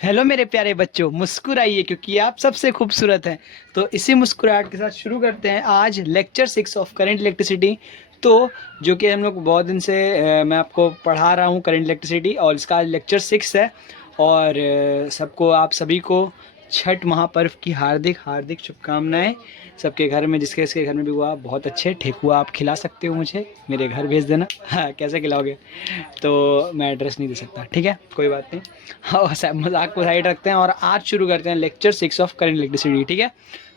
Hello मेरे प्यारे बच्चों, मुस्कुराइए क्योंकि आप सबसे खूबसूरत हैं। तो इसी मुस्कुराहट के साथ शुरू करते हैं आज लेक्चर 6 ऑफ करंट इलेक्ट्रिसिटी। तो जो कि हम लोग बहुत दिन से मैं आपको पढ़ा रहा हूँ करंट इलेक्ट्रिसिटी, और इसका आज लेक्चर 6 है। और सबको, आप सभी को छठ महापर्व की हार्दिक हार्दिक शुभकामनाएं। सबके घर में, जिसके इसके घर में भी हुआ, बहुत अच्छे ठेकुआ आप खिला सकते हो, मुझे मेरे घर भेज देना। हाँ, कैसे खिलाओगे? तो मैं एड्रेस नहीं दे सकता, ठीक है, कोई बात नहीं। हाँ, मजाक को साइड रखते हैं और आज शुरू करते हैं लेक्चर 6 ऑफ करंट इलेक्ट्रिसिटी, ठीक है।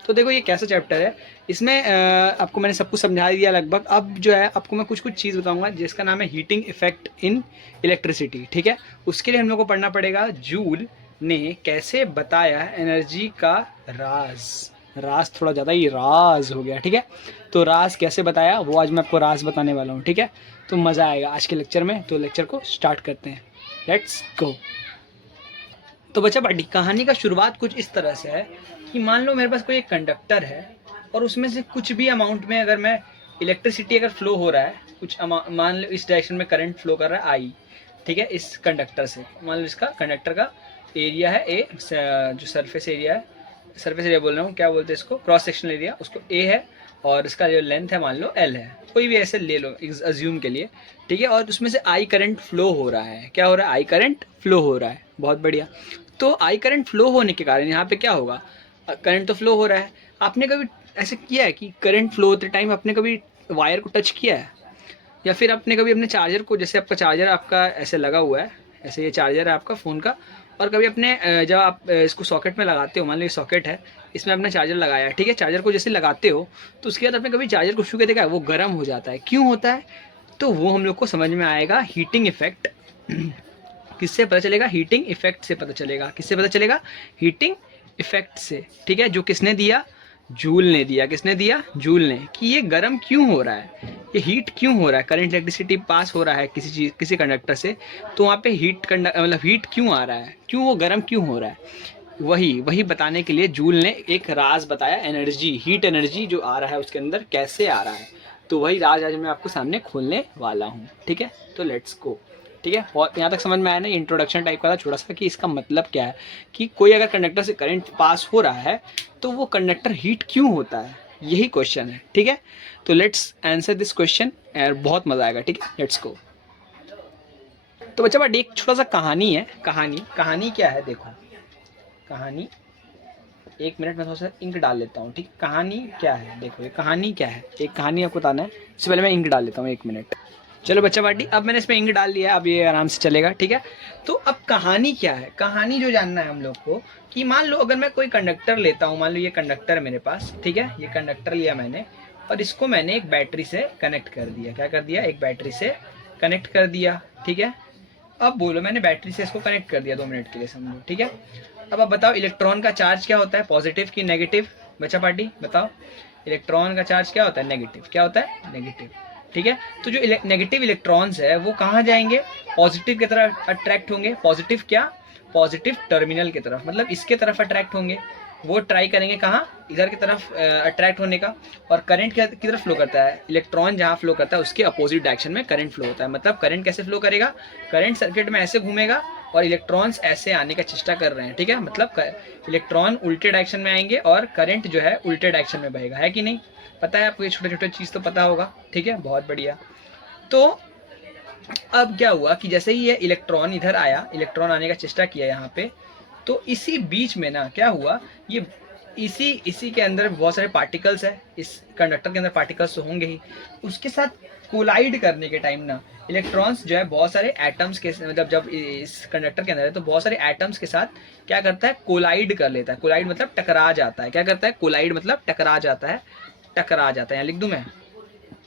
तो देखो, ये कैसा चैप्टर है। इसमें आपको मैंने सब कुछ समझा दिया लगभग। अब जो है, आपको मैं कुछ कुछ चीज़ बताऊंगा जिसका नाम है हीटिंग इफेक्ट इन इलेक्ट्रिसिटी, ठीक है। उसके लिए हम लोग को पढ़ना पड़ेगा जूल ने कैसे बताया एनर्जी का राज। राज थोड़ा ज़्यादा ही राज हो गया, ठीक है। तो राज कैसे बताया, वो आज मैं आपको राज बताने वाला हूँ, ठीक है। तो मज़ा आएगा आज के लेक्चर में। तो लेक्चर को स्टार्ट करते हैं, लेट्स गो। तो बच्चा पार्टी, कहानी का शुरुआत कुछ इस तरह से है कि मान लो मेरे पास कोई एक कंडक्टर है, और उसमें से कुछ भी अमाउंट में अगर मैं इलेक्ट्रिसिटी अगर फ्लो हो रहा है, कुछ मान लो इस डायरेक्शन में करंट फ्लो कर रहा है आई, ठीक है, इस कंडक्टर से। मान लो इसका कंडक्टर का एरिया है ए, जो सरफेस एरिया है, सरफेस एरिया बोल रहा हूँ, क्या बोलते हैं इसको, क्रॉस सेक्शनल एरिया, उसको ए है। और इसका जो लेंथ है मान लो एल है, कोई भी ऐसे ले लो अज्यूम के लिए, ठीक है। और उसमें से आई करंट फ्लो हो रहा है। क्या हो रहा है? आई करंट फ्लो हो रहा है, बहुत बढ़िया। तो आई करंट फ्लो होने के कारण यहाँ पे क्या होगा, करंट तो फ्लो हो रहा है। आपने कभी ऐसे किया है कि करंट फ्लो होते टाइम आपने कभी वायर को टच किया है? या फिर आपने कभी अपने चार्जर को, जैसे आपका चार्जर आपका ऐसे लगा हुआ है, ऐसे ये चार्जर है आपका फ़ोन का, और कभी अपने जब आप इसको सॉकेट में लगाते हो, मान लो ये सॉकेट है, इसमें अपना चार्जर लगाया है, ठीक है। चार्जर को जैसे लगाते हो तो उसके बाद आपने कभी चार्जर को छू के देखा है? वो गर्म हो जाता है, क्यों होता है? तो वो हम लोग को समझ में आएगा हीटिंग इफेक्ट। किससे पता चलेगा? हीटिंग इफेक्ट से पता चलेगा। किससे पता चलेगा? हीटिंग इफेक्ट से, ठीक है। जो किसने दिया? जूल ने दिया। किसने दिया? जूल ने। कि ये गर्म क्यों हो रहा है, ये हीट क्यों हो रहा है, करंट इलेक्ट्रिसिटी पास हो रहा है किसी चीज, किसी कंडक्टर से, तो वहाँ पे मतलब हीट क्यों आ रहा है, क्यों वो गर्म क्यों हो रहा है, वही वही बताने के लिए जूल ने एक राज बताया, एनर्जी, हीट एनर्जी जो आ रहा है उसके अंदर कैसे आ रहा है। तो वही राज आज मैं आपको सामने खोलने वाला हूँ, ठीक है। तो लेट्स गो, ठीक है। और यहाँ तक समझ में आया ना, इंट्रोडक्शन टाइप का था छोटा सा, कि इसका मतलब क्या है, कि कोई अगर कंडक्टर से करंट पास हो रहा है तो वो कंडक्टर हीट क्यों होता है, यही क्वेश्चन है, ठीक है। तो लेट्स आंसर दिस क्वेश्चन, और बहुत मजा आएगा, ठीक है। Let's go. तो बच्चा बट एक छोटा सा कहानी है। कहानी कहानी क्या है, देखो कहानी, एक मिनट में थोड़ा सा इंक डाल लेता हूँ, ठीक। कहानी क्या है, देखो ये कहानी क्या है, एक कहानी आपको बताना है। इससे पहले मैं इंक डाल लेता हूँ, एक मिनट। चलो बच्चा पार्टी, अब मैंने इसमें इंक डाल लिया है, अब ये आराम से चलेगा, ठीक है। तो अब कहानी क्या है, कहानी जो जानना है हम लोग को, कि मान लो अगर मैं कोई कंडक्टर लेता हूँ, मान लो ये कंडक्टर है मेरे पास, ठीक है, ये कंडक्टर लिया मैंने, और इसको मैंने एक बैटरी से कनेक्ट कर दिया। क्या कर दिया? एक बैटरी से कनेक्ट कर दिया, ठीक है। अब बोलो, मैंने बैटरी से इसको कनेक्ट कर दिया 2 मिनट के लिए, समझो, ठीक है। अब आप बताओ, इलेक्ट्रॉन का चार्ज क्या होता है, पॉजिटिव की नेगेटिव? बच्चा पार्टी बताओ, इलेक्ट्रॉन का चार्ज क्या होता है? नेगेटिव। क्या होता है? नेगेटिव, ठीक है। तो जो नेगेटिव इलेक्ट्रॉन्स है वो कहाँ जाएंगे? पॉजिटिव की तरफ अट्रैक्ट होंगे। पॉजिटिव क्या? पॉजिटिव टर्मिनल की तरफ, मतलब इसके तरफ अट्रैक्ट होंगे। वो ट्राई करेंगे कहाँ? इधर की तरफ अट्रैक्ट होने का। और करंट की तरफ फ्लो करता है, इलेक्ट्रॉन जहाँ फ्लो करता है उसके अपोजिट डायरेक्शन में करंट फ्लो होता है। मतलब करंट कैसे फ्लो करेगा? करंट सर्किट में ऐसे घूमेगा और इलेक्ट्रॉन्स ऐसे आने का चेष्टा कर रहे हैं, ठीक है। मतलब इलेक्ट्रॉन उल्टे डायरेक्शन में आएंगे और करंट जो है उल्टे डायरेक्शन में बहेगा, है कि नहीं? पता है आपको? ये छोटे छोटे चीज़ तो पता होगा, ठीक है, बहुत बढ़िया। तो अब क्या हुआ कि जैसे ही ये इलेक्ट्रॉन इधर आया, इलेक्ट्रॉन आने का चेष्टा किया यहाँ पे, तो इसी बीच में ना क्या हुआ, ये इसी इसी के अंदर बहुत सारे पार्टिकल्स है, इस कंडक्टर के अंदर पार्टिकल्स तो होंगे ही, उसके साथ कोलाइड करने के टाइम ना इलेक्ट्रॉन्स जो है बहुत सारे एटम्स के, मतलब जब इस कंडक्टर के अंदर है तो बहुत सारे एटम्स के साथ क्या करता है? कोलाइड कर लेता है। कोलाइड मतलब टकरा जाता है। क्या करता है? कोलाइड मतलब टकरा जाता है। टकरा जाता है, यहाँ लिख दूं मैं,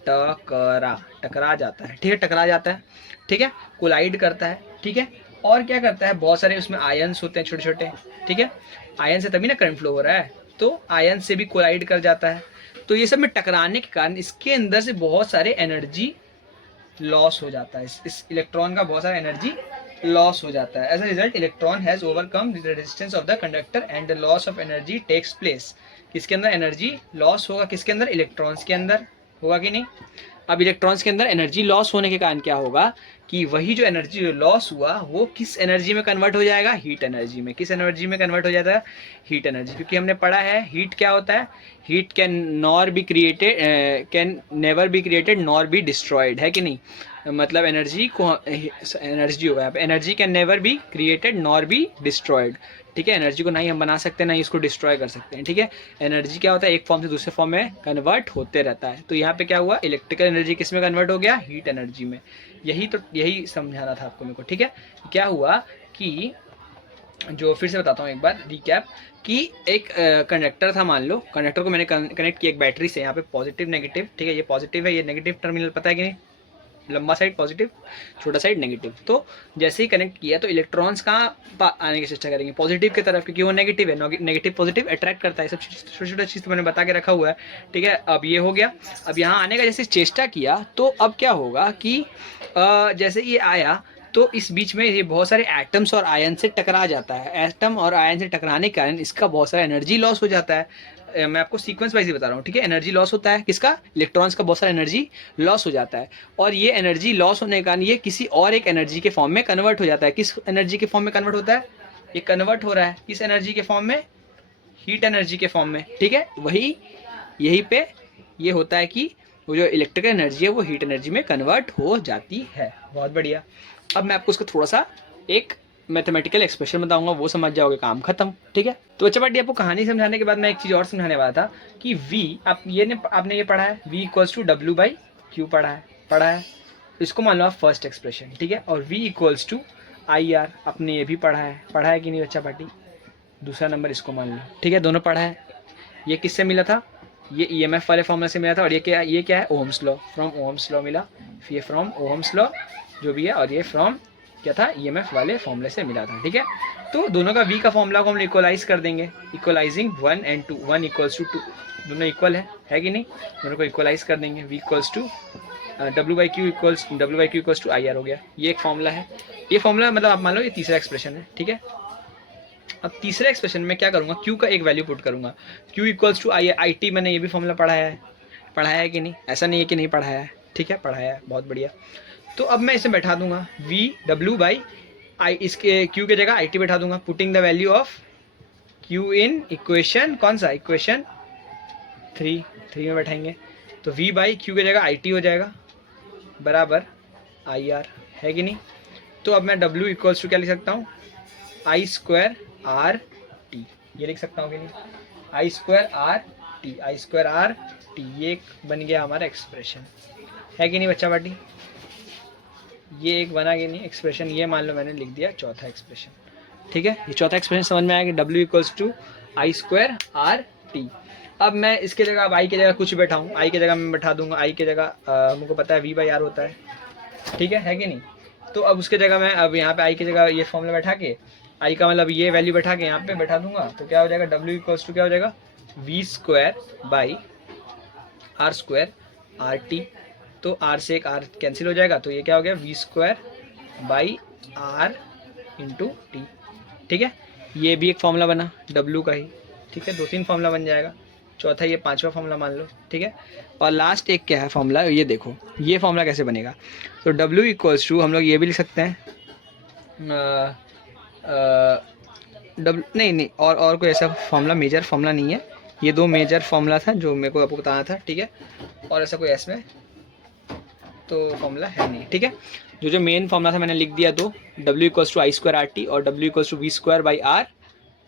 टकरा, टकरा जाता है, ठीक है, टकरा जाता है, ठीक है, कोलाइड करता है, ठीक है। और क्या करता है? बहुत सारे उसमें आयन्स होते हैं छोटे छोटे, ठीक है। आयन से तभी ना करंट फ्लो हो रहा है, तो आयन से भी कोलाइड कर जाता है। तो ये सब में टकराने के कारण इसके अंदर से बहुत सारे एनर्जी लॉस हो जाता है, इस इलेक्ट्रॉन का बहुत सारा एनर्जी लॉस हो जाता है। As a result electron has overcome the resistance of the conductor and the loss of energy takes place. किसके अंदर एनर्जी लॉस होगा? किसके अंदर? इलेक्ट्रॉन्स के अंदर होगा कि नहीं? अब इलेक्ट्रॉन्स के अंदर एनर्जी लॉस होने के कारण क्या होगा कि वही जो एनर्जी जो लॉस हुआ वो किस एनर्जी में कन्वर्ट हो जाएगा, हीट एनर्जी में। किस एनर्जी में कन्वर्ट हो जाता है, हीट एनर्जी। क्योंकि हमने पढ़ा है हीट क्या होता है, heat can nor be created, can never be created nor be destroyed, है कि नहीं। मतलब एनर्जी को, एनर्जी होगा यहाँ पे, energy can never be created nor be destroyed. ठीक है, एनर्जी को ना ही हम बना सकते हैं ना ही इसको डिस्ट्रॉय कर सकते हैं। ठीक है, एनर्जी क्या होता है, एक फॉर्म से दूसरे फॉर्म में कन्वर्ट होते रहता है। तो यहाँ पे क्या हुआ, इलेक्ट्रिकल एनर्जी किस में कन्वर्ट हो गया, हीट एनर्जी में। यही समझाना था आपको मेरे को। ठीक है, क्या हुआ कि जो, फिर से बताता हूँ एक बार रिकैप, कि एक कंडक्टर था, मान लो कंडक्टर को मैंने कनेक्ट किया एक बैटरी से, यहाँ पे पॉजिटिव नेगेटिव। ठीक है, ये पॉजिटिव है, ये नेगेटिव टर्मिनल, पता है कि नहीं, लंबा साइड पॉजिटिव, छोटा साइड नेगेटिव। तो जैसे ही कनेक्ट किया तो इलेक्ट्रॉन्स कहाँ आने की चेष्टा करेंगे, पॉजिटिव की तरफ, क्योंकि वो नेगेटिव है, नेगेटिव पॉजिटिव अट्रैक्ट करता है। सब छोटा छोटा चीज़ तो मैंने बता के रखा हुआ है। ठीक है, अब ये हो गया। अब यहाँ आने का जैसे चेष्टा किया तो अब क्या होगा कि जैसे ये आया तो इस बीच में ये बहुत सारे एटम्स और आयन से टकरा जाता है। एटम और आयन से टकराने के कारण इसका बहुत सारा एनर्जी लॉस हो जाता है। मैं आपको सीक्वेंस वाइज ही बता रहा हूँ। ठीक है, एनर्जी लॉस होता है किसका, इलेक्ट्रॉन्स का बहुत सारा एनर्जी लॉस हो जाता है। और ये एनर्जी लॉस होने के कारण ये किसी और एक एनर्जी के फॉर्म में कन्वर्ट हो जाता है। किस एनर्जी के फॉर्म में कन्वर्ट होता है, ये कन्वर्ट हो रहा है किस एनर्जी के फॉर्म में, हीट एनर्जी के फॉर्म में। ठीक है, वही यहीं पे ये होता है कि वो जो इलेक्ट्रिकल एनर्जी है वो हीट एनर्जी में कन्वर्ट हो जाती है। बहुत बढ़िया। अब मैं आपको उसको थोड़ा सा एक मैथमेटिकल एक्सप्रेशन बताऊंगा, वो समझ जाओगे, काम खत्म। ठीक है, तो बच्चा पार्टी आपको कहानी समझाने के बाद मैं एक चीज़ और समझाने वाला था कि v, आपने ये पढ़ा है, v equals to W by Q, पढ़ा है। इसको मान लो आप फर्स्ट एक्सप्रेशन। ठीक है, और v equals to I R, आपने ये भी पढ़ा है कि नहीं बच्चा पार्टी, दूसरा नंबर इसको मान लो। ठीक है, दोनों पढ़ा है। ये किससे मिला था, ये ईएमएफ वाले फॉर्मूला से मिला था। और ये क्या है, Ohm's law, from Ohm's law मिला। ये फ्रॉम ओहम्स लॉ जो भी है, और ये फ्रॉम क्या था, ईएमएफ वाले फॉर्मूले से मिला था। ठीक है, तो दोनों का v का फॉर्मूला को हम इक्वलाइज कर देंगे, इक्वलाइजिंग 1 and 2, 1 इक्वल्स टू 2, दोनों इक्वल है कि नहीं, दोनों को इक्वलाइज कर देंगे। v equals to W by Q equals to I R हो गया। ये एक फॉर्मूला है। ये फॉर्मूला मतलब आप मान लो ये तीसरा एक्सप्रेशन है। ठीक है, अब तीसरे एक्सप्रेशन में क्या करूँगा, q का एक वैल्यू पुट करूँगा, q equals to I T. मैंने ये भी फॉर्मूला पढ़ाया है कि नहीं, ऐसा नहीं है कि नहीं पढ़ाया है। ठीक है, पढ़ाया है, बहुत बढ़िया। तो अब मैं इसे बैठा दूंगा v डब्ल्यू बाई आई, इसके q की जगह आई टी बैठा दूंगा, putting the value of q in equation, कौन सा, इक्वेशन 3 में बैठाएंगे। तो v बाई क्यू की जगह आई टी हो जाएगा बराबर आई आर, है कि नहीं। तो अब मैं w इक्वल्स टू क्या लिख सकता हूँ, आई स्क्वायर आर टी, ये लिख सकता हूँ कि नहीं, आई स्क्वायर आर टी, ये एक बन गया हमारा एक्सप्रेशन, है कि नहीं बच्चा पार्टी। ये एक बना कि नहीं एक्सप्रेशन, ये मान लो मैंने लिख दिया चौथा एक्सप्रेशन। ठीक है, ये चौथा एक्सप्रेशन समझ में आया कि w equals to I square R T. अब मैं इसके जगह, अब आई की जगह कुछ बैठाऊँ, आई की जगह मैं बैठा दूंगा, आई की जगह हमको पता है v बाई आर होता है। ठीक है कि नहीं। तो अब उसके जगह मैं, अब यहाँ पे आई की जगह ये फॉर्मूला बैठा के, आई का मतलब ये वैल्यू बैठा के यहाँ पे बैठा दूंगा, तो क्या हो जाएगा, w इक्वल्स टू क्या हो जाएगा, v square by R square R T. तो r से एक r कैंसिल हो जाएगा, तो ये क्या हो गया, v square by R into T. ठीक है, ये भी एक फॉर्मूला बना w का ही। ठीक है, 2-3 फॉर्मूला बन जाएगा, चौथा ये 5वां फॉर्मूला मान लो। ठीक है, और लास्ट एक क्या है फॉर्मूला, ये देखो ये फॉर्मूला कैसे बनेगा। तो w इक्वल्स टू हम लोग ये भी लिख सकते हैं, नहीं और कोई ऐसा फॉर्मूला, मेजर फॉर्मूला नहीं है, ये 2 मेजर फॉर्मूला था जो मेरे को आपको बताना था। ठीक है, और ऐसा कोई इसमें तो फॉर्मूला है नहीं। ठीक है, जो मेन फॉर्मूला था मैंने लिख दिया, तो w equals to I square R T और w equals to V square by R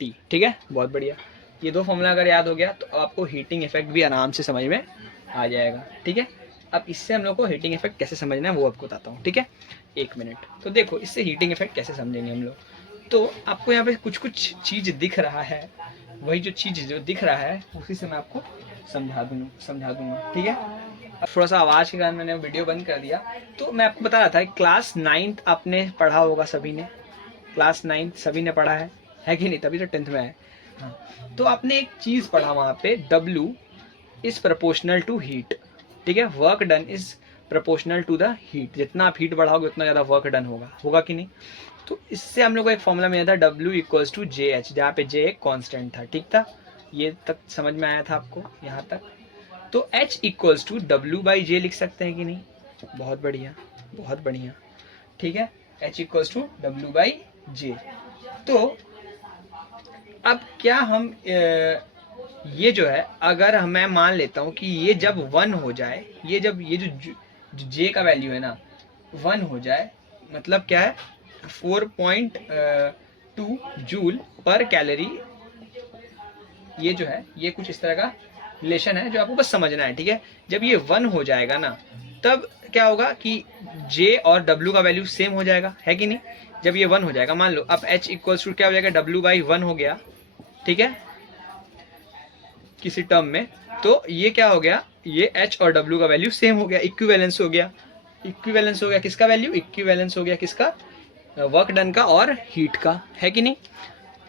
T. ठीक है, बहुत बढ़िया। ये 2 फॉर्मूला अगर याद हो गया तो आपको हीटिंग इफेक्ट भी आराम से समझ में आ जाएगा। ठीक है, अब इससे हम लोग को हीटिंग इफेक्ट कैसे समझना है वो आपको बताता हूँ। ठीक है, 1 मिनट। तो देखो इससे हीटिंग इफेक्ट कैसे समझेंगे हम लोग। तो आपको यहाँ पे कुछ चीज़ दिख रहा है, वही जो चीज़ जो दिख रहा है उसी से मैं आपको समझा दूँगा। ठीक है, अब थोड़ा सा आवाज़ के कारण मैंने वीडियो बंद कर दिया। तो मैं आपको बता रहा था क्लास 9th आपने पढ़ा होगा, सभी ने क्लास 9th सभी ने पढ़ा है कि नहीं, तभी तो 10th में है। हाँ, तो आपने एक चीज़ पढ़ा वहाँ पे, W is proportional to heat. ठीक है, work done is proportional to the heat, जितना आप हीट बढ़ाओगे उतना ज़्यादा वर्क डन होगा कि नहीं। तो इससे हम लोग को एक फॉर्मूला मिला था, W equals to J H, जहाँ पे J एक कॉन्स्टेंट था। ठीक था, ये तक समझ में आया था आपको यहाँ तक। तो H equals to W by J लिख सकते हैं कि नहीं, बहुत बढ़िया। ठीक है, H इक्वल्स टू W/J। तो अब क्या हम ये जो है, अगर मैं मान लेता हूँ कि ये जब 1 हो जाए, ये जब ये जो J का वैल्यू है ना 1 हो जाए, मतलब क्या है 4.2 जूल पर कैलोरी, ये जो है ये कुछ इस तरह का रिलेशन है जो आपको बस समझना है, ठीक है। जब ये 1 हो जाएगा ना, तब क्या होगा कि J और W का वैल्यू सेम हो जाएगा, है कि नहीं। जब ये 1 हो जाएगा, मान लो अब H इक्वल्स टू क्या हो जाएगा, W/1 हो गया, ठीक है, किसी टर्म में। तो ये क्या हो गया, ये H और W का वैल्यू सेम हो गया, इक्विवेलेंस हो गया। इक्विवेलेंस हो गया किसका वैल्यू, इक्विवेलेंस हो गया किसका, वर्क डन का और हीट का, है कि नहीं।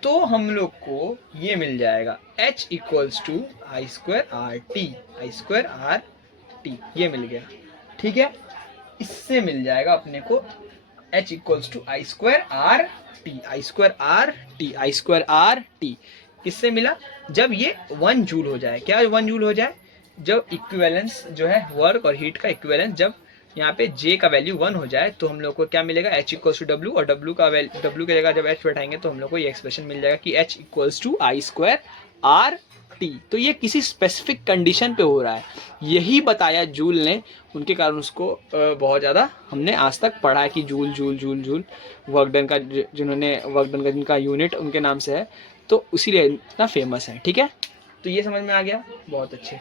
तो हम लोग को ये मिल जाएगा H इक्वल्स टू I²RT, ये मिल गया, ठीक है। इससे मिल जाएगा अपने को H इक्वल्स टू I²RT। किससे मिला, जब ये 1 जूल हो जाए। क्या 1 जूल हो जाए, जब इक्विवेलेंस जो है वर्क और हीट का इक्विवेलेंस, जब यहाँ पे J का वैल्यू 1 हो जाए, तो हम लोग को क्या मिलेगा, H इक्वल्स टू W, और W का वैल्यू, W की जगह जब H बैठाएंगे तो हम लोग को ये एक्सप्रेशन मिल जाएगा कि H इक्वल्स टू I²RT। तो ये किसी स्पेसिफिक कंडीशन पे हो रहा है, यही बताया जूल ने, उनके कारण उसको बहुत ज़्यादा हमने आज तक पढ़ा है कि joule joule joule joule work done का, जिन्होंने वर्क डन का जिनका यूनिट उनके नाम से है, तो इसीलिए इतना फेमस है, ठीक है। तो ये समझ में आ गया, बहुत अच्छे।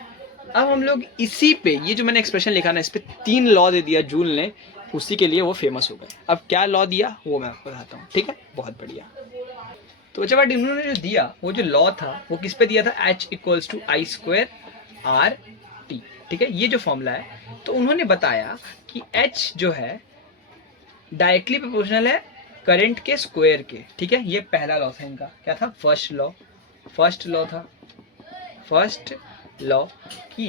अब हम लोग इसी पे, ये जो मैंने एक्सप्रेशन लिखा ना, इस पे 3 लॉ दे दिया जूल ने, उसी के लिए वो फेमस हो गए। अब क्या लॉ दिया वो मैं आपको बताता हूँ, ठीक है, बहुत बढ़िया। तो बच्चा बट इन्होंने जो दिया, वो जो लॉ था वो किस पे दिया था, H इक्वल्स टू I²RT, ठीक है, ये जो फॉर्मूला है। तो उन्होंने बताया कि H जो है डायरेक्टली प्रोपोर्शनल है करंट के स्क्वायर के, ठीक है। ये पहला लॉ था इनका, क्या था, फर्स्ट लॉ कि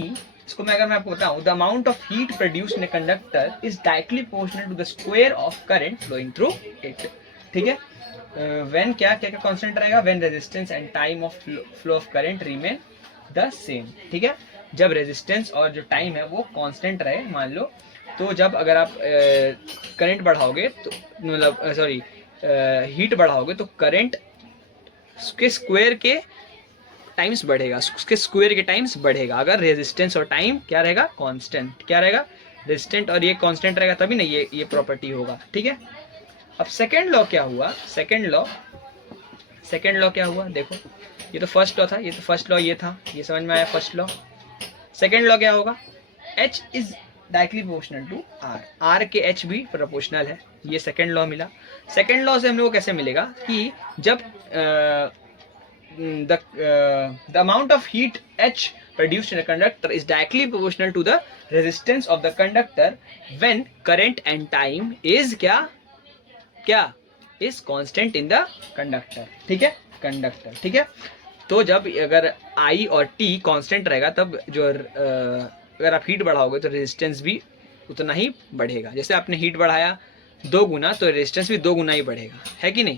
इसको मैं आपको बताऊं, the amount of heat produced in a conductor is directly proportional to the square of current flowing through it, ठीक है। व्हेन क्या कांस्टेंट रहेगा, when resistance and time of flow of current remain the same, ठीक है। जब resistance और जो time है वो कांस्टेंट रहे, मान लो, तो जब अगर आप करंट बढ़ाओगे तो मतलब सॉरी हीट बढ़ाओगे तो करंट के स्क्वायर के टाइम्स बढ़ेगा, उसके स्क्वायर के टाइम्स बढ़ेगा, अगर रेजिस्टेंस और टाइम क्या रहेगा, कांस्टेंट। क्या रहेगा, रेजिस्टेंट और ये कांस्टेंट रहेगा, तभी ना ये प्रॉपर्टी होगा, ठीक है। अब सेकंड लॉ क्या हुआ, सेकंड लॉ क्या हुआ, देखो ये तो फर्स्ट लॉ था, ये तो फर्स्ट लॉ ये था, ये समझ में आया फर्स्ट लॉ। सेकंड लॉ क्या होगा, H is directly proportional to R के H भी प्रोपोर्शनल है, ये सेकंड लॉ मिला। सेकंड लॉ से हम लोग को कैसे मिलेगा कि जब the amount of heat H produced in a conductor is directly proportional to the resistance of the conductor when current and time is क्या is constant in the conductor, ठीक है, कंडक्टर, ठीक है। तो जब अगर I और T कांस्टेंट रहेगा, तब जो अगर आप हीट बढ़ाओगे तो रेजिस्टेंस भी उतना ही बढ़ेगा। जैसे आपने हीट बढ़ाया 2 गुना, तो रेजिस्टेंस भी 2 गुना ही बढ़ेगा, है कि नहीं।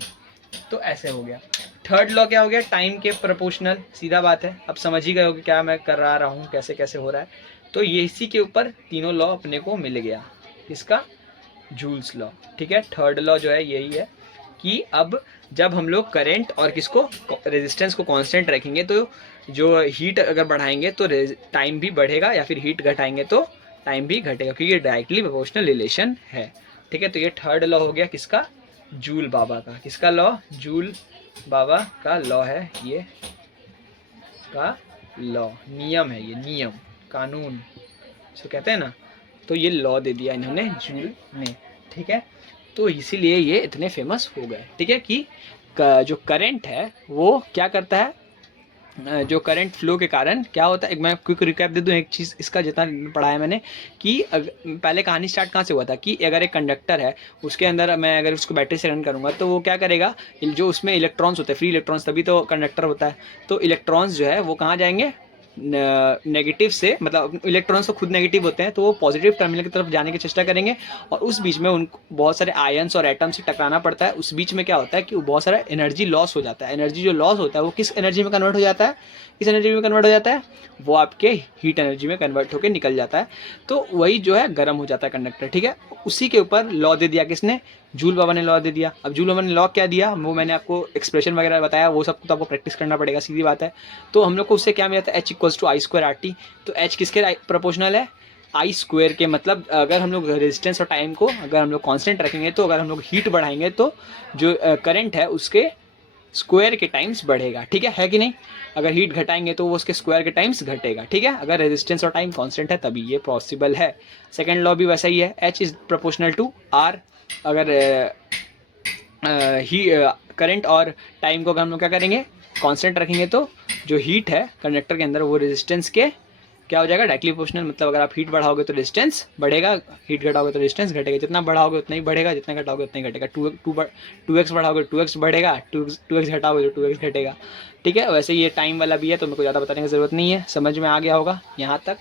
तो ऐसे हो गया। थर्ड लॉ क्या हो गया, टाइम के प्रोपोर्शनल, सीधा बात है, अब समझ ही गए हो कि क्या मैं कर रहा हूँ, कैसे कैसे हो रहा है। तो ये इसी के ऊपर तीनों लॉ अपने को मिल गया, इसका जूल्स लॉ, ठीक है। थर्ड लॉ जो है यही है कि अब जब हम लोग करंट और किसको, रेजिस्टेंस को कांस्टेंट रखेंगे, तो जो हीट अगर बढ़ाएंगे तो टाइम भी बढ़ेगा, या फिर हीट घटाएंगे तो टाइम भी घटेगा, क्योंकि ये डायरेक्टली प्रोपोर्शनल रिलेशन है, ठीक है। तो ये थर्ड लॉ हो गया किसका, जूल बाबा का। किसका लॉ, जूल बाबा का लॉ है, ये का लॉ, नियम है, ये नियम, कानून इसको कहते हैं ना। तो ये लॉ दे दिया इन्होंने जूल ने, ठीक है। तो इसीलिए ये इतने फेमस हो गए, ठीक है, कि जो करंट है वो क्या करता है, जो करंट फ्लो के कारण क्या होता है। एक मैं क्विक रिकैप दे दूं एक चीज़, इसका जितना पढ़ाया मैंने, कि पहले कहानी स्टार्ट कहाँ से हुआ था कि अगर एक कंडक्टर है, उसके अंदर मैं अगर उसको बैटरी से रन करूँगा तो वो क्या करेगा, जो उसमें इलेक्ट्रॉन्स होते हैं, फ्री इलेक्ट्रॉन्स, तभी तो कंडक्टर होता है। तो इलेक्ट्रॉन्स जो है वो कहाँ जाएंगे, नेगेटिव से, मतलब इलेक्ट्रॉन्स तो खुद नेगेटिव होते हैं, तो वो पॉजिटिव टर्मिनल की तरफ जाने की चेष्टा करेंगे और उस बीच में उनको बहुत सारे आयन्स और एटम से टकराना पड़ता है। उस बीच में क्या होता है कि बहुत सारा एनर्जी लॉस हो जाता है। एनर्जी जो लॉस होता है वो किस एनर्जी में कन्वर्ट हो जाता है, किस एनर्जी में कन्वर्ट हो जाता है, वो आपके हीट एनर्जी में कन्वर्ट होकर निकल जाता है। तो वही जो है गर्म हो जाता है कंडक्टर, ठीक है। उसी के ऊपर लॉ दे दिया किसने, जूल बाबा ने लॉ दे दिया। अब जूल बाबा ने लॉ क्या दिया वो मैंने आपको एक्सप्रेशन वगैरह बताया, वो सब तो आपको प्रैक्टिस करना पड़ेगा, सीधी बात है। तो हम लोग को उससे क्या मिला था, H equals to I square R T. तो एच किसके प्रोपोर्शनल है, आई स्क्वायर के। मतलब अगर हम लोग रेजिस्टेंस और टाइम को अगर हम लोग कांस्टेंट रखेंगे, तो अगर हम लोग हीट बढ़ाएंगे तो जो करंट है उसके स्क्वायर के टाइम्स बढ़ेगा, ठीक है कि नहीं। अगर हीट घटाएंगे तो वो उसके स्क्वायर के टाइम्स घटेगा, ठीक है। अगर रेजिस्टेंस और टाइम कांस्टेंट है तभी ये पॉसिबल है। सेकंड लॉ भी वैसा ही है, H is proportional to R. अगर ही करंट और टाइम को अगर हम लोग क्या करेंगे, कांस्टेंट रखेंगे, तो जो हीट है कंडक्टर के अंदर वो रेजिस्टेंस के क्या हो जाएगा, डायरेक्टली प्रोपोर्शनल। मतलब अगर आप हीट बढ़ाओगे तो रेजिस्टेंस बढ़ेगा, हीट घटाओगे तो रेजिस्टेंस घटेगा। जितना बढ़ाओगे उतना ही बढ़ेगा, जितना घटाओगे उतना ही घटेगा। टू एक्स बढ़ाओगे 2x बढ़ेगा, टू एक्स घटाओगे तो 2x घटेगा, ठीक है। वैसे ये टाइम वाला भी है, तो मेरे को ज़्यादा बताने की ज़रूरत नहीं है, समझ में आ गया होगा यहाँ तक।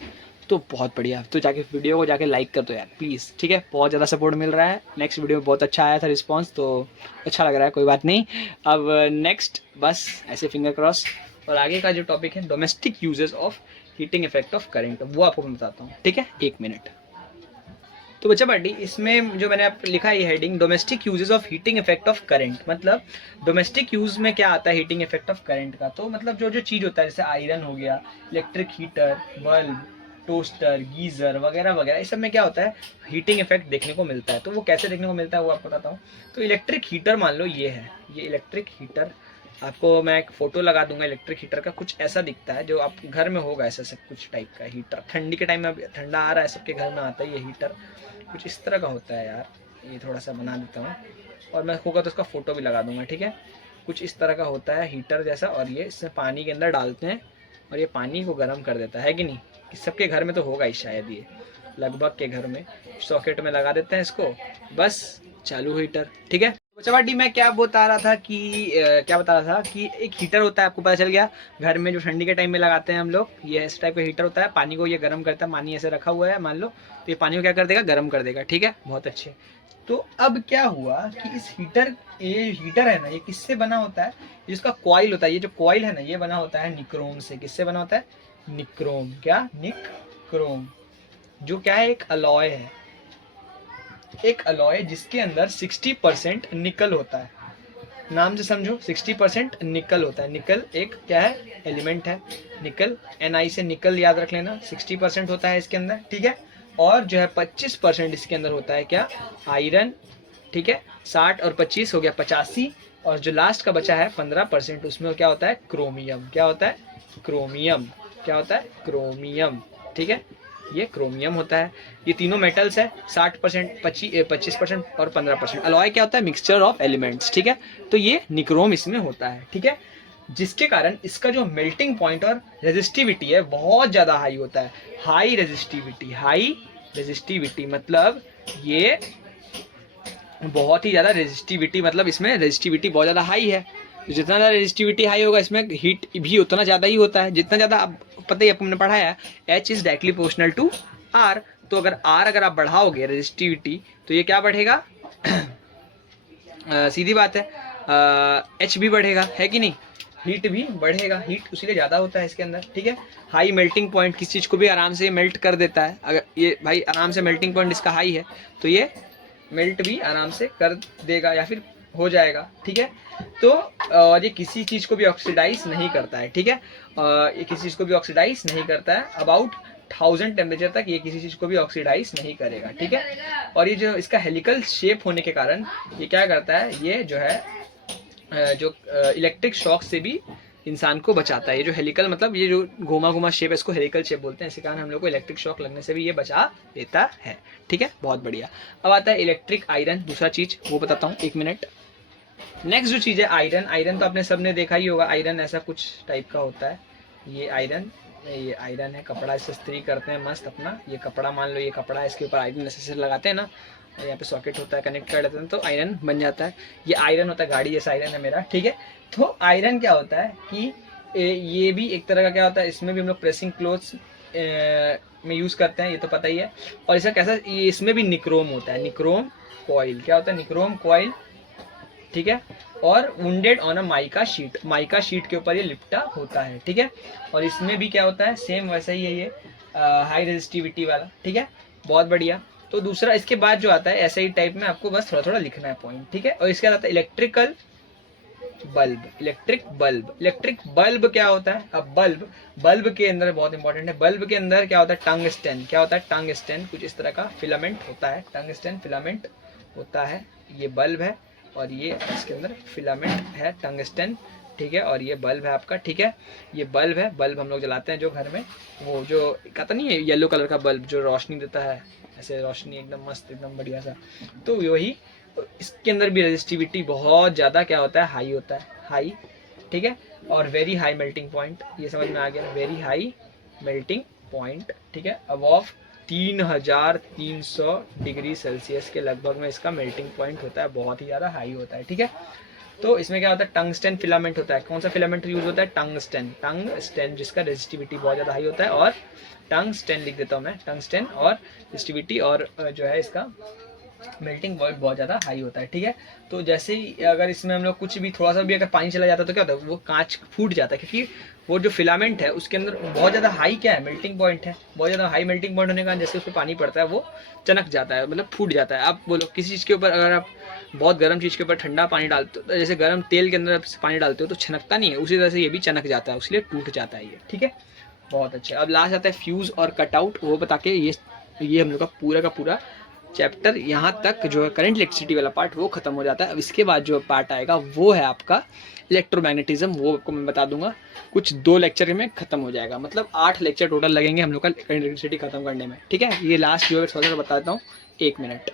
तो बहुत बढ़िया, तो जाके वीडियो को जाके लाइक कर दो यार प्लीज़, ठीक है। बहुत ज़्यादा सपोर्ट मिल रहा है, नेक्स्ट वीडियो में बहुत अच्छा आया था रिस्पांस, तो अच्छा लग रहा है, कोई बात नहीं। अब नेक्स्ट बस ऐसे फिंगर क्रॉस। और आगे का जो टॉपिक है domestic uses of heating effect of current, वो आपको मैं बताता हूँ, ठीक है, 1 मिनट। तो बच्चा पार्टी, इसमें जो मैंने आप लिखा है ये heading, domestic uses of heating effect of current. मतलब डोमेस्टिक यूज में क्या आता है हीटिंग इफेक्ट ऑफ करंट का, तो मतलब जो जो चीज़ होता है, जैसे आयरन हो गया, electric heater, bulb, toaster, geyser वगैरह वगैरह, इस सब में क्या होता है हीटिंग इफेक्ट देखने को मिलता है। तो वो कैसे देखने को मिलता है वो आपको बताता हूँ। तो इलेक्ट्रिक हीटर मान लो ये है, ये इलेक्ट्रिक हीटर, आपको मैं एक फ़ोटो लगा दूंगा इलेक्ट्रिक हीटर का। कुछ ऐसा दिखता है, जो आप घर में होगा ऐसा सब कुछ टाइप का हीटर। ठंडी के टाइम में, ठंडा आ रहा है, सबके घर में आता है ये हीटर, कुछ इस तरह का होता है यार। ये थोड़ा सा बना देता हूँ और मैं होगा तो उसका फ़ोटो भी लगा दूंगा, ठीक है। कुछ इस तरह का होता है हीटर जैसा, और ये इसमें पानी के अंदर डालते हैं और ये पानी को गर्म कर देता है कि नहीं। सबके घर में तो होगा ही शायद, ये लगभग के घर में सॉकेट में लगा देते हैं इसको, बस चालू हीटर, ठीक है। चवाटी मैं क्या बता रहा था कि क्या बता रहा था कि एक हीटर होता है, आपको पता चल गया, घर में जो ठंडी के टाइम में लगाते हैं हम लोग, ये इस टाइप का हीटर होता है। पानी को ये गर्म करता है, पानी ऐसे रखा हुआ है मान लो, तो ये पानी को क्या कर देगा, गर्म कर देगा, ठीक है, बहुत अच्छे। तो अब क्या हुआ कि इस हीटर, ये हीटर है ना, ये किससे बना होता है, जिसका कॉइल होता है, ये जो कॉइल है ना, ये बना होता है निक्रोम से। किससे बना होता है, निक्रोम। क्या, निक्रोम, जो क्या है, एक अलॉय है, एक अलॉय जिसके अंदर 60% निकल होता है। नाम से समझो, 60% निकल होता है। निकल एक क्या है, एलिमेंट है, निकल, Ni से निकल याद रख लेना, 60% होता है इसके अंदर, ठीक है। और जो है 25% इसके अंदर होता है क्या, आयरन, ठीक है। 60 और 25 हो गया 85, और जो लास्ट का बचा है 15%, उसमें क्या होता है, क्रोमियम। क्या होता है, क्रोमियम। क्या होता है, क्रोमियम, ठीक है, ये क्रोमियम होता है। ये तीनों मेटल्स है, 60%, 25% और 15%। अलॉय क्या होता है, मिक्सचर ऑफ एलिमेंट्स, ठीक है। तो ये निक्रोम इसमें होता है, ठीक है, जिसके कारण इसका जो मेल्टिंग पॉइंट और रेजिस्टिविटी है बहुत ज़्यादा हाई होता है। हाई रेजिस्टिविटी, हाई रेजिस्टिविटी मतलब ये बहुत ही ज़्यादा रेजिस्टिविटी, मतलब इसमें रेजिस्टिविटी बहुत ज़्यादा हाई है। तो जितना ज़्यादा रेजिस्टिविटी हाई होगा, इसमें हीट भी उतना ज़्यादा ही होता है। जितना ज़्यादा, अब पता ही आपको मैंने पढ़ाया है, H is directly proportional to R. तो अगर आर अगर आप बढ़ाओगे रेजिस्टिविटी, तो ये क्या बढ़ेगा सीधी बात है, एच भी बढ़ेगा, है कि नहीं, हीट भी बढ़ेगा, हीट उसीलिए ज़्यादा होता है इसके अंदर, ठीक है। हाई मेल्टिंग पॉइंट किसी चीज़ को भी आराम से मेल्ट कर देता है। अगर ये भाई आराम से मेल्टिंग पॉइंट इसका हाई है, तो ये मेल्ट भी आराम से कर देगा या फिर हो जाएगा, ठीक है। तो और ये किसी चीज़ को भी ऑक्सीडाइज नहीं करता है, ठीक है। ये किसी चीज़ को भी ऑक्सीडाइज नहीं करता है, अबाउट 1000 टेम्परेचर तक ये किसी चीज़ को भी ऑक्सीडाइज नहीं करेगा, ठीक है। और ये जो इसका हेलिकल शेप होने के कारण ये क्या करता है, ये जो है जो इलेक्ट्रिक शॉक से भी इंसान को बचाता है। ये जो हेलिकल मतलब ये जो घुमा घुमा शेप है, इसको हेलिकल शेप बोलते हैं। इसी कारण हम लोग को इलेक्ट्रिक शॉक लगने से भी ये बचा देता है, ठीक है, बहुत बढ़िया। अब आता है इलेक्ट्रिक आयरन, दूसरा चीज़ वो बताता हूँ, 1 मिनट। नेक्स्ट जो चीज़ है आयरन, आयरन तो आपने सबने देखा ही होगा, आयरन ऐसा कुछ टाइप का होता है। ये आयरन है, कपड़ा से इस्त्री करते हैं मस्त अपना, ये कपड़ा मान लो, ये कपड़ा है, इसके ऊपर आयरन ऐसे लगाते हैं ना, और यहाँ पे सॉकेट होता है, कनेक्ट कर देते हैं तो आयरन बन जाता है। ये आयरन होता है, गाड़ी जैसा आयरन है मेरा, ठीक है। तो आयरन क्या होता है कि ये भी एक तरह का क्या होता है, इसमें भी हम लोग प्रेसिंग क्लोथ्स में यूज़ करते हैं, ये तो पता ही है। और इसका कैसा, ये इसमें भी निक्रोम होता है, निक्रोम कॉइल, क्या होता है निक्रोम कॉइल, ठीक है। और wounded on a mica sheet, mica sheet के ऊपर ये लिपटा होता है, ठीक है। और इसमें भी क्या होता है, सेम वैसा ही है ये, हाई रेजिस्टिविटी वाला, ठीक है। बहुत बढ़िया। तो दूसरा इसके बाद जो आता है ऐसे ही टाइप में, आपको बस थोड़ा थोड़ा लिखना है पॉइंट, ठीक है। और इसके बाद आता है electrical bulb, electric bulb. Electric bulb क्या होता है, अब बल्ब, बल्ब के अंदर बहुत इंपॉर्टेंट है, बल्ब के अंदर क्या होता है, टंगस्टन, क्या होता है टंगस्टन, कुछ इस तरह का फिलामेंट होता है, टंगस्टन फिलामेंट होता है। ये बल्ब है और ये इसके अंदर फिलामेंट है टंगस्टन, ठीक है। और ये बल्ब है आपका, ठीक है। ये बल्ब है, बल्ब हम लोग जलाते हैं जो घर में, वो जो कहता नहीं है येलो कलर का बल्ब जो रोशनी देता है, ऐसे रोशनी एकदम मस्त, एकदम बढ़िया सा, तो वही। इसके अंदर भी रेजिस्टिविटी बहुत ज़्यादा क्या होता है, हाई होता है, हाई, ठीक है। और वेरी हाई मेल्टिंग पॉइंट, ये समझ में आ गया, वेरी हाई मेल्टिंग पॉइंट, ठीक है। अबव 3300 डिग्री सेल्सियस के लगभग में इसका मेल्टिंग पॉइंट होता है, बहुत ही ज़्यादा हाई होता है, ठीक है। तो इसमें क्या होता है, टंगस्टन फिलामेंट होता है। कौन सा फिलामेंट यूज होता है, टंगस्टन, टंगस्टन जिसका रेजिस्टिविटी बहुत ज़्यादा हाई होता है। और टंगस्टन लिख देता हूँ मैं, टंगस्टन, और रेजिस्टिविटी और जो है इसका मेल्टिंग पॉइंट बहुत ज़्यादा हाई होता है, ठीक है। तो जैसे ही अगर इसमें हम लोग कुछ भी थोड़ा सा भी अगर पानी चला जाता है तो क्या होता है, वो कांच फूट जाता है, क्योंकि वो जो फिलामेंट है उसके अंदर बहुत ज़्यादा हाई क्या है, मेल्टिंग पॉइंट है, बहुत ज़्यादा हाई मेल्टिंग पॉइंट होने का जैसे उस पर पानी पड़ता है वो चनक जाता है, मतलब फूट जाता है। आप बोलो किसी चीज़ के ऊपर अगर आप बहुत गर्म चीज़ के ऊपर ठंडा पानी डालते हो, जैसे गर्म तेल के अंदर पानी डालते हो तो छनकता नहीं है, उसी तरह से ये भी चनक जाता है, इसलिए टूट जाता है ये, ठीक है। बहुत अच्छा। अब लास्ट आता है फ्यूज़ और कटआउट, वो बता के ये हम लोग का पूरा चैप्टर यहाँ तक जो है करंट इलेक्ट्रिसिटी वाला पार्ट वो खत्म हो जाता है। अब इसके बाद जो पार्ट आएगा वो है आपका इलेक्ट्रोमैग्नेटिज्म, वो आपको मैं बता दूंगा कुछ 2 लेक्चर में खत्म हो जाएगा, मतलब 8 लेक्चर टोटल लगेंगे हम लोग का करंट इलेक्ट्रिसिटी खत्म करने में, ठीक है। ये लास्ट जो है थोड़ा सा बताता हूँ, 1 मिनट।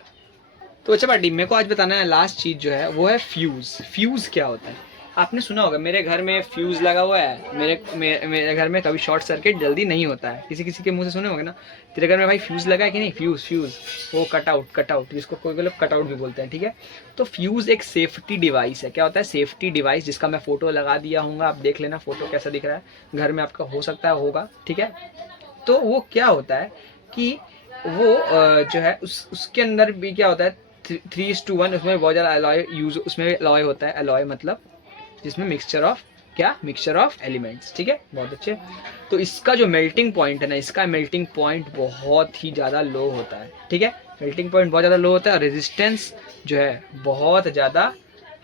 तो अच्छा पार्टी, मेरे को आज बताना है लास्ट चीज़ जो है वो है फ्यूज़। फ्यूज़ क्या होता है, आपने सुना होगा मेरे घर में फ्यूज़ लगा हुआ है, मेरे घर में कभी शॉर्ट सर्किट जल्दी नहीं होता है, किसी किसी के मुंह से सुने होंगे ना, तेरे घर में भाई फ्यूज़ लगा है कि नहीं, फ्यूज़ वो कटआउट जिसको कोई लोग कटआउट भी बोलते हैं, ठीक है। तो फ्यूज़ एक सेफ्टी डिवाइस है, क्या होता है सेफ्टी डिवाइस, जिसका मैं फ़ोटो लगा दिया हूँ, आप देख लेना फ़ोटो कैसा दिख रहा है, घर में आपका हो सकता है होगा, ठीक है। तो वो क्या होता है कि वो जो है उसके अंदर भी क्या होता है 3:1, उसमें बहुत ज़्यादा अलॉय यूज, उसमें अलॉय होता है, अलॉय मतलब जिसमें मिक्सचर ऑफ एलिमेंट्स, ठीक है। बहुत अच्छे। तो इसका जो मेल्टिंग पॉइंट है ना, इसका मेल्टिंग पॉइंट बहुत ही ज़्यादा लो होता है, ठीक है। मेल्टिंग पॉइंट बहुत ज़्यादा लो होता है और रेजिस्टेंस जो है बहुत ज़्यादा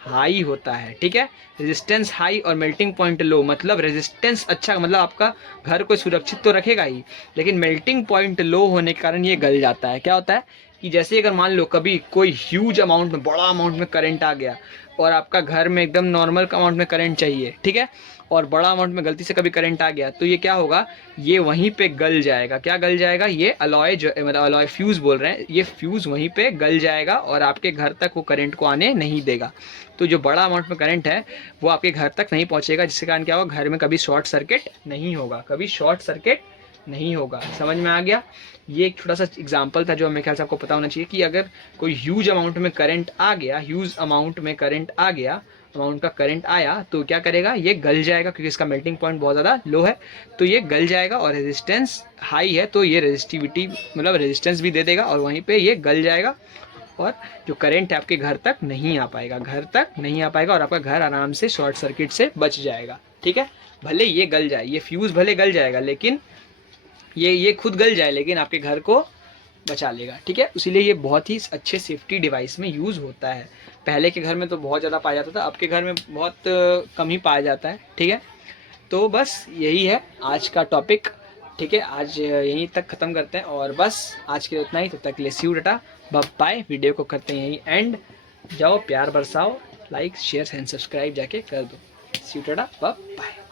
हाई होता है, ठीक है। रेजिस्टेंस हाई और मेल्टिंग पॉइंट लो, मतलब रेजिस्टेंस अच्छा, मतलब आपका घर को सुरक्षित तो रखेगा ही, लेकिन मेल्टिंग पॉइंट लो होने के कारण ये गल जाता है। क्या होता है कि जैसे अगर मान लो कभी कोई ह्यूज अमाउंट में, बड़ा अमाउंट में करंट आ गया और आपका घर में एकदम नॉर्मल अमाउंट में करंट चाहिए, ठीक है, और बड़ा अमाउंट में गलती से कभी करंट आ गया तो ये क्या होगा, ये वहीं पे गल जाएगा। क्या गल जाएगा, ये अलॉय जो मतलब अलॉय फ्यूज़ बोल रहे हैं, ये फ्यूज़ वहीं पे गल जाएगा और आपके घर तक वो करंट को आने नहीं देगा। तो जो बड़ा अमाउंट में करंट है वो आपके घर तक नहीं पहुंचेगा, जिसके कारण क्या होगा, घर में कभी शॉर्ट सर्किट नहीं होगा, कभी शॉर्ट सर्किट नहीं होगा। समझ में आ गया। ये एक छोटा सा एग्जांपल था जो मेरे ख्याल से आपको पता होना चाहिए कि अगर कोई ह्यूज अमाउंट में करंट आ गया, ह्यूज अमाउंट में करंट आ गया, अमाउंट का करंट आया तो क्या करेगा, ये गल जाएगा, क्योंकि इसका मेल्टिंग पॉइंट बहुत ज़्यादा लो है, तो ये गल जाएगा। और रेजिस्टेंस हाई है तो ये रेजिस्टिविटी मतलब रेजिस्टेंस भी दे देगा और वहीं पे ये गल जाएगा और जो करंट है आपके घर तक नहीं आ पाएगा, घर तक नहीं आ पाएगा और आपका घर आराम से शॉर्ट सर्किट से बच जाएगा, ठीक है। भले ये गल जाए, ये फ्यूज़ भले गल जाएगा, लेकिन ये खुद गल जाए लेकिन आपके घर को बचा लेगा, ठीक है। इसीलिए ये बहुत ही अच्छे सेफ्टी डिवाइस में यूज़ होता है। पहले के घर में तो बहुत ज़्यादा पाया जाता था, अब के घर में बहुत कम ही पाया जाता है, ठीक है। तो बस यही है आज का टॉपिक, ठीक है। आज यहीं तक ख़त्म करते हैं और बस आज के लिए इतना ही। तब तक के लिए सी यू टाटा बाय। वीडियो को करते हैं यहीं एंड, जाओ प्यार बरसाओ, लाइक शेयर एंड सब्सक्राइब जाके कर दो। सी यू टाटा बाय।